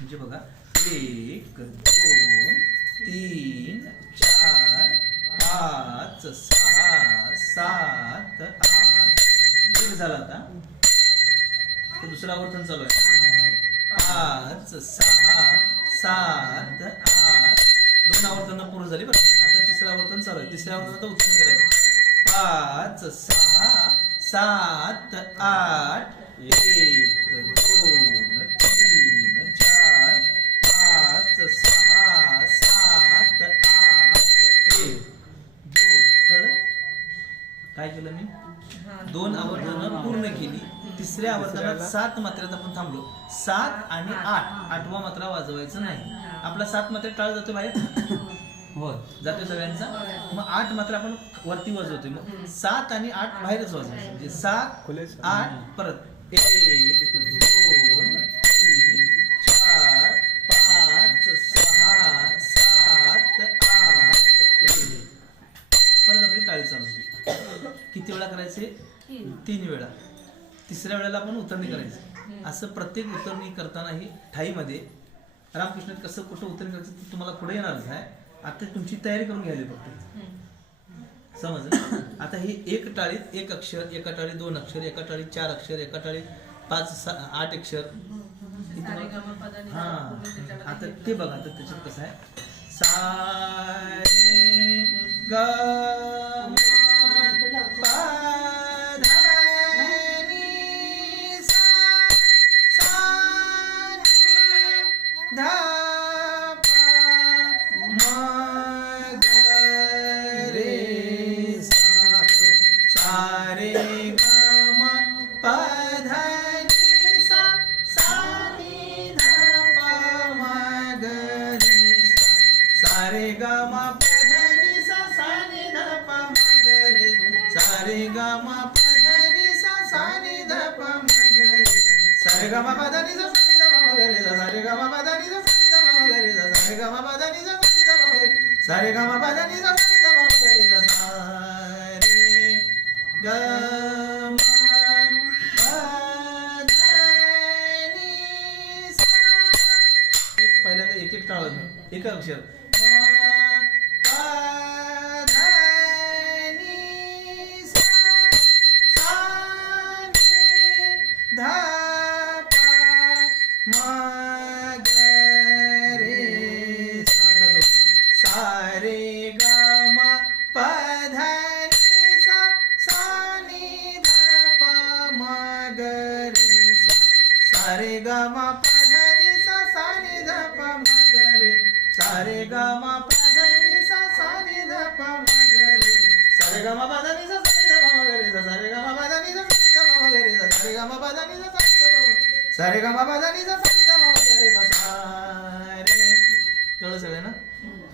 म्हणजे बघा एक दोन तीन चार पाच सहा सात आठ. एक झाला आता. दुसरा दुसरं आवर्तन चालू आहे. पाच सहा सात आठ. दोन आवर्तन पूर्ण झाली बरं. आता तिसरं आवर्तन चालू आहे. तिसऱ्या आवर्तन आता उत्तर करायचं पाच सहा सात आठ. एक दोन काय केलं मी? दोन आवर्तनं पूर्ण केली. तिसऱ्या आवर्तनात सात मात्रेत आपण थांबलो. सात आणि आठ. आठवा मात्रा वाजवायचं नाही. आपला सात मात्रे टाळ जातो बाहेर? होय. जातोय सगळ्यांचा? मग आठ मात्र आपण वरती वाजवतोय. मग सात आणि आठ बाहेरच वाजवायचं. म्हणजे सात आठ परत एक दोन तीन किती वेळा करायचे? तीन. वेळा. तिसऱ्या वेळेला आपण उतरणी करायची. असं प्रत्येक उतरणी करताना ही ठाईमध्ये रामकृष्णात कसं कुठं उतरणी करायचं ते तुम्हाला पुढे येणारच आहे आता तुमची तयारी करून घ्यायली फक्त. समजलं आता ही एक टाळीत एक अक्षर एका टाळीत दोन अक्षर एका टाळीत चार अक्षर एका टाळीत पाच आठ अक्षर. हे. आता ते बघा आता त्याच्यात कसं आहे. ग सारे धा पा म ग रे सा सानी रे ग म प धा नी सा सा नी धा प म ग रे सा सा रे ग म प धा नी सा सानी नी धा प म ग रे सा रे ग ग म प धा नी सा सा नी धा प म रे सा रे ग म प नी सा सा रे ग एक पहिल्यांदा एक एक टाळ एक अक्षर धा पा नि, सा, सा, रे, ग, म, प, ध, नि, सा, सा, नि, ध, प, म, ग, रे. सा, रे, ग, म, प, ध, नि, सा, सा, नि, ध, प, म, ग, रे. सा, रे, ग, म, प, ध, नि,